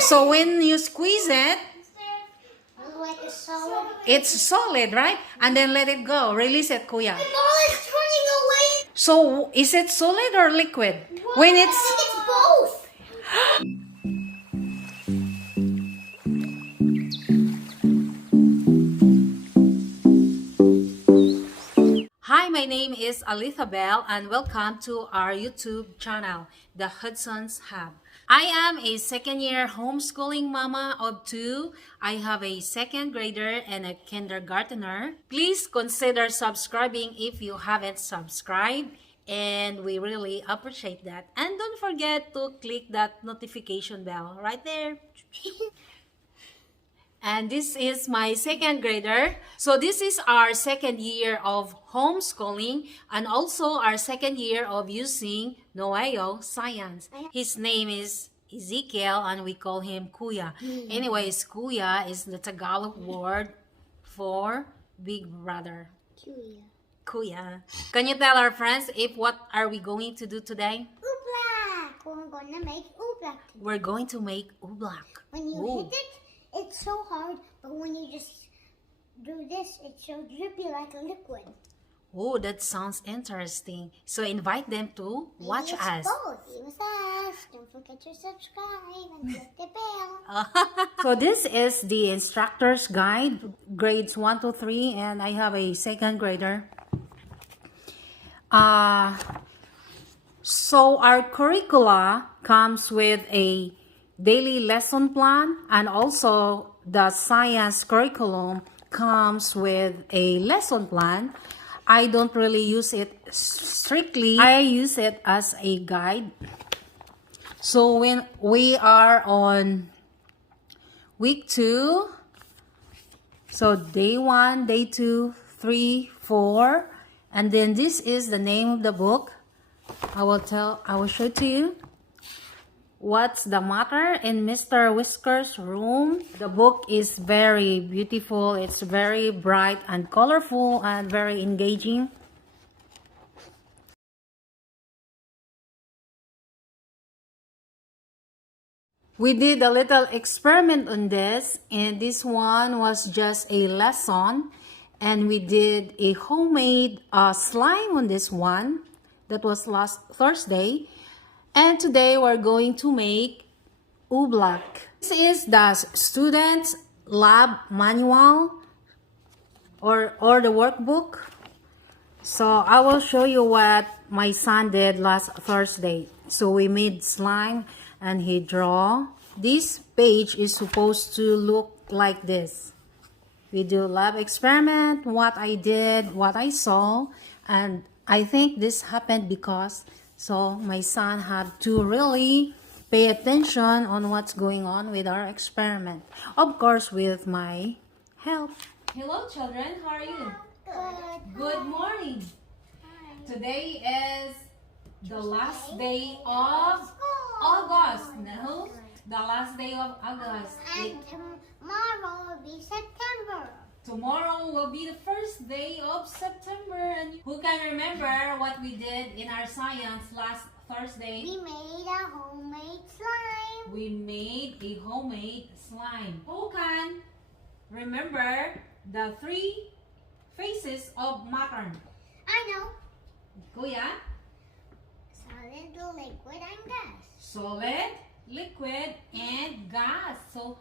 So when you squeeze it, Like a solid. it's solid, right? And then let it go. Release it, Kuya. The ball is turning away. So is it solid or liquid? When I it's think it's both. Hi, my name is Alitha Bell and welcome to our YouTube channel, The Hudson's Hub. I am a second-year homeschooling mama of two. I have a second grader and a kindergartner. Please consider subscribing if you haven't subscribed, and we really appreciate that. And don't forget to click that notification bell right there. And this is my second grader. So this is our second year of homeschooling and also our second year of using Noeo Science. His name is Ezekiel and we call him Kuya. Anyways, Kuya is the Tagalog word for big brother. Kuya. Can you tell our friends what are we going to do today? Oblak. We're going to make oblak. We're going to make oblak. When you hit it, it's so hard, but when you just do this, it's so drippy like a liquid. Oh, that sounds interesting. So invite them to watch us. Don't forget to subscribe and click the bell. So this is the instructor's guide, grades 1 to 3, and I have a second grader. So our curricula comes with a daily lesson plan, and also the science curriculum comes with a lesson plan. I don't really use it strictly. I use it as a guide. So when we are on week 2, so day 1, day 2, 3, 4, and then this is the name of the book. I will show it to you. What's the Matter in Mr. Whisker's Room? The book is very beautiful. It's very bright and colorful and very engaging. We did a little experiment on this, and this one was just a lesson, and we did a homemade slime on this one. That was last Thursday. And today we're going to make oblak. This is the student's lab manual or the workbook. So I will show you what my son did last Thursday. So we made slime and he draw. This page is supposed to look like this. We do lab experiment, what I did, what I saw, and I think this happened because my son had to really pay attention on what's going on with our experiment. Of course, with my help. Hello, children. How are you? Good. Good morning. Hi. Today is the last day of August. No? The last day of August. And tomorrow will be September. Tomorrow will be the first day of September. And who can remember what we did in our science last Thursday? We made a homemade slime. We made a homemade slime. Who can remember the 3 phases of matter? I know. Kuya? Solid, liquid, and gas. Solid, liquid, and gas. So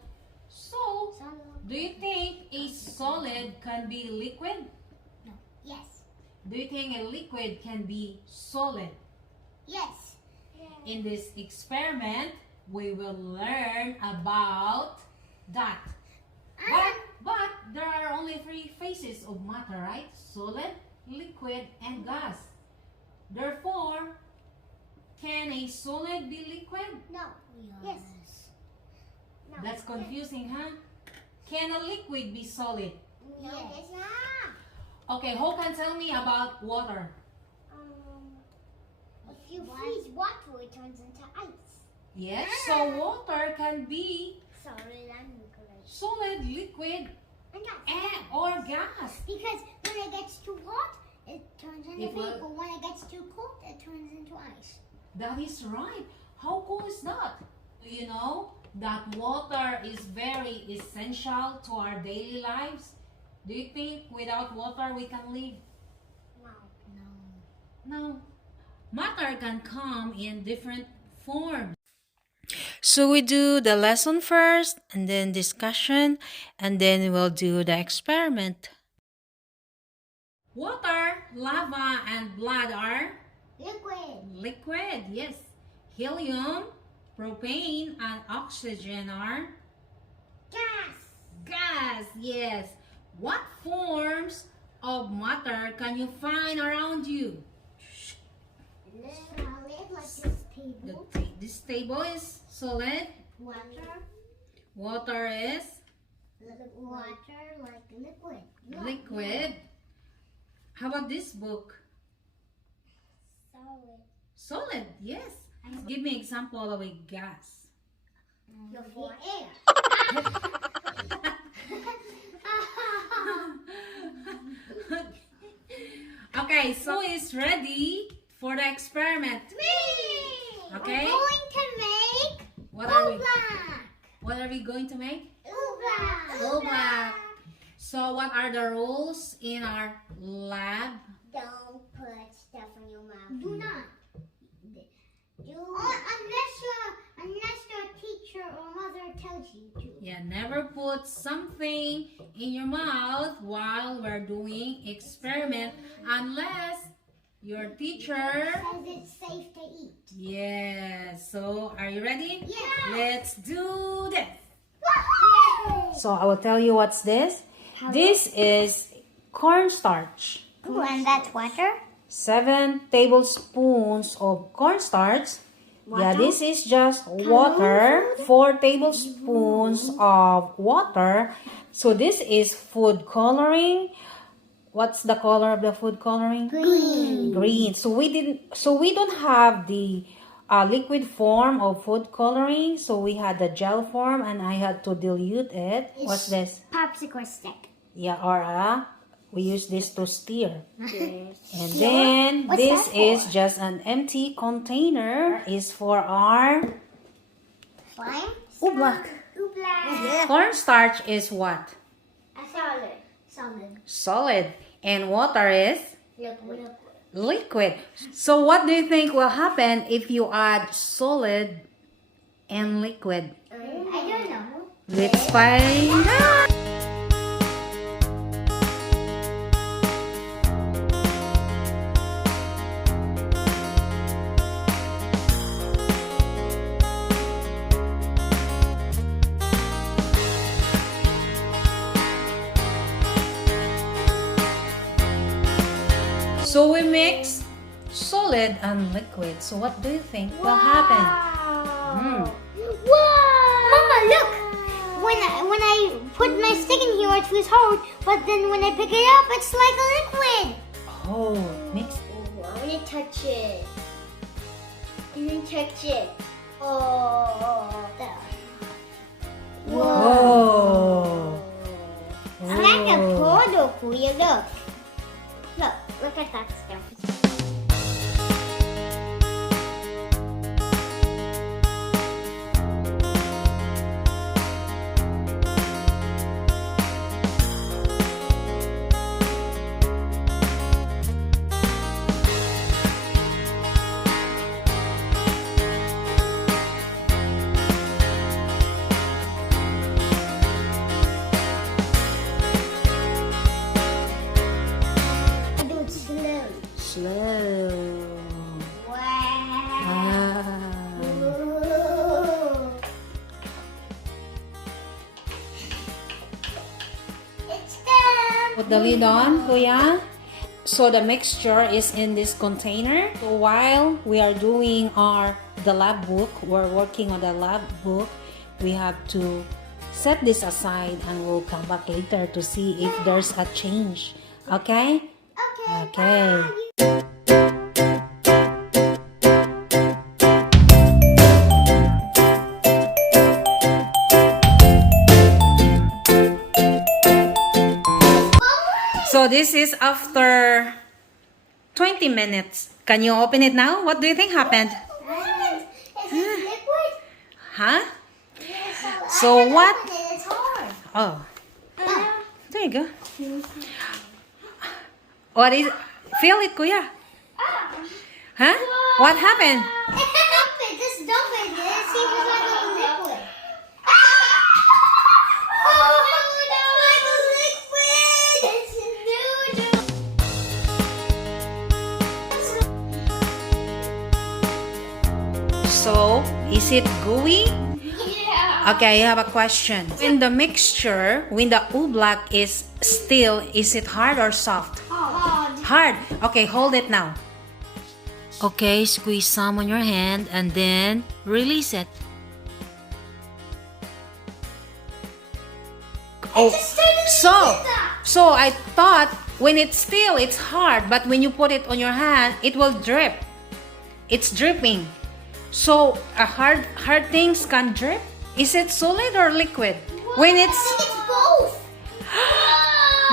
do you think a solid can be liquid? No. Yes. Do you think a liquid can be solid? Yes. In this experiment, we will learn about that. But there are only 3 phases of matter, right? Solid, liquid, and gas. Therefore, can a solid be liquid? No. Yes. No. That's confusing, huh? Can a liquid be solid? No, it's not. Okay, who can tell me about water? If you freeze water, it turns into ice. Yes, so water can be Solid and liquid. solid, liquid, And gas. or gas. Because when it gets too hot, it turns into It will- vapor. When it gets too cold, it turns into ice. That is right. How cool is that? Do you know that water is very essential to our daily lives? Do you think without water we can live? No. Matter can come in different forms. So we do the lesson first, and then discussion, and then we'll do the experiment. Water, lava, and blood are liquid, yes. Helium, propane, and oxygen are gas, yes. What forms of matter can you find around you? Solid, like this table. This table is solid. Water is Water, like liquid. liquid. How about this book? Solid. Solid, yes. Give me example of a gas. The air. Okay, so is ready for the experiment. Me! Okay. We're going to make What are we? black. What are we going to make? Black. So what are the rules in our lab? Don't put stuff in your mouth. Do not. Unless your teacher or mother tells you to. Yeah, never put something in your mouth while we're doing experiment unless your teacher. Says it's safe to eat. Yes. So are you ready? Yeah. Let's do this. Yay! So I will tell you what's this. This is cornstarch. Ooh, and that's water? 7 tablespoons of cornstarch. Yeah, Water? this is just water. 4 tablespoons of water. So this is food coloring. What's the color of the food coloring? Green. Green. So we don't have the liquid form of food coloring. So we had the gel form, and I had to dilute it. What's this? Popsicle stick. Yeah, or we use this to stir. Yes. And then What's this that is for? just an empty container. Is for our Slime? oblak. Oblak. Cornstarch is what? Solid. Solid. And water is Liquid. liquid. So what do you think will happen if you add solid and liquid? I don't know. Let's find out. So we mix solid and liquid. So what do you think will happen? Mm. Whoa! Mama, look! When I put my stick in here, it feels hard, but then when I pick it up, it's like a liquid. Oh, mix. Ooh, I want to touch it. And then touch it. Oh, there. Whoa. I like a photo, Kuya. Look. Look at that stuff. Slow. Wow. Ah. It's done. Put the lid on, Kuya. So the mixture is in this container. So while we are doing the lab book, we're working on the lab book, we have to set this aside and we'll come back later to see if there's a change. Okay? Okay. So this is after 20 minutes. Can you open it now? What do you think happened? Is it liquid? Huh? Yes. So what? It's hard. Oh, there you go. What is? Feel it, Kuya. Huh? What happened? Dump it. Just dump it. Let's see if it's like a liquid. Oh, it's like a liquid. It's noodle. So, is it gooey? Yeah. Okay, I have a question. When the mixture, when the oblak is still, is it hard or soft? Hard. Hard. Okay, hold it now. Okay, squeeze some on your hand and then release it. Oh, so I thought when it's still, it's hard, but when you put it on your hand, it will drip. It's dripping. So hard things can drip. Is it solid or liquid? When I think it's both.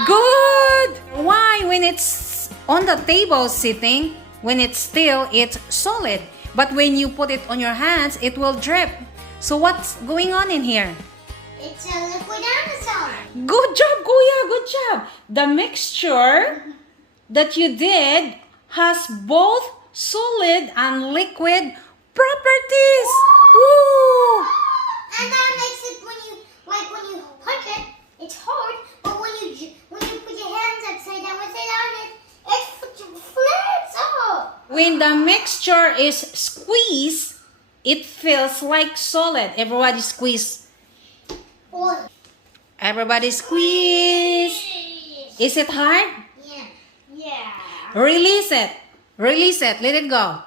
good. Why? When it's on the table sitting, when it's still, it's solid. But when you put it on your hands, it will drip. So what's going on in here? It's a liquid and a solid. Good job, Kuya. Good job. The mixture that you did has both solid and liquid properties. Woo! And that makes it when you punch it, it's hard. But when you put your hands upside down with it on it, it flares up. When the mixture is squeezed, it feels like solid. Everybody squeeze. Oh. Everybody squeeze. Is it hard? Yeah. Yeah. Release it. Release it. Let it go.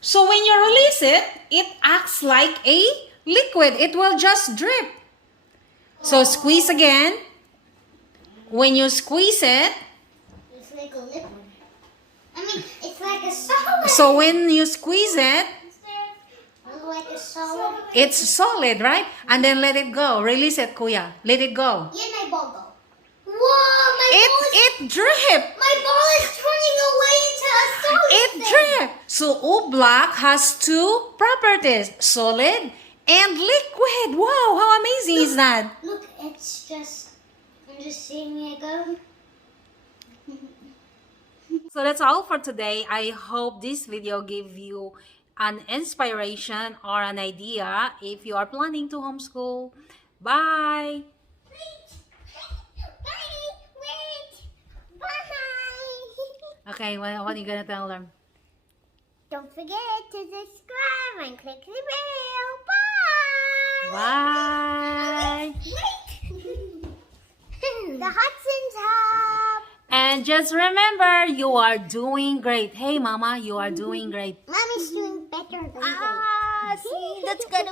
So when you release it, it acts like a liquid. It will just drip. So squeeze again. When you squeeze it, It's like a liquid. I mean, it's like a solid. so when you squeeze it, It's like a solid. it's solid, right? And then let it go. Release it, Kuya. Let it go. Yeah, my ball go. Whoa, my ball is, It drip. my ball is turning away into a solid It thing. drip. So oblak has two properties, solid and liquid. Wow, how amazing is that? Look, it's just, I'm just seeing it go. So that's all for today. I hope this video gave you an inspiration or an idea if you are planning to homeschool. Bye! Bye. Okay, what are you gonna tell them? Don't forget to subscribe and click the bell. Bye. Bye! The Hudson's Hub. And just remember, you are doing great. Hey, Mama, you are doing great. Mommy's doing better than See, that's good.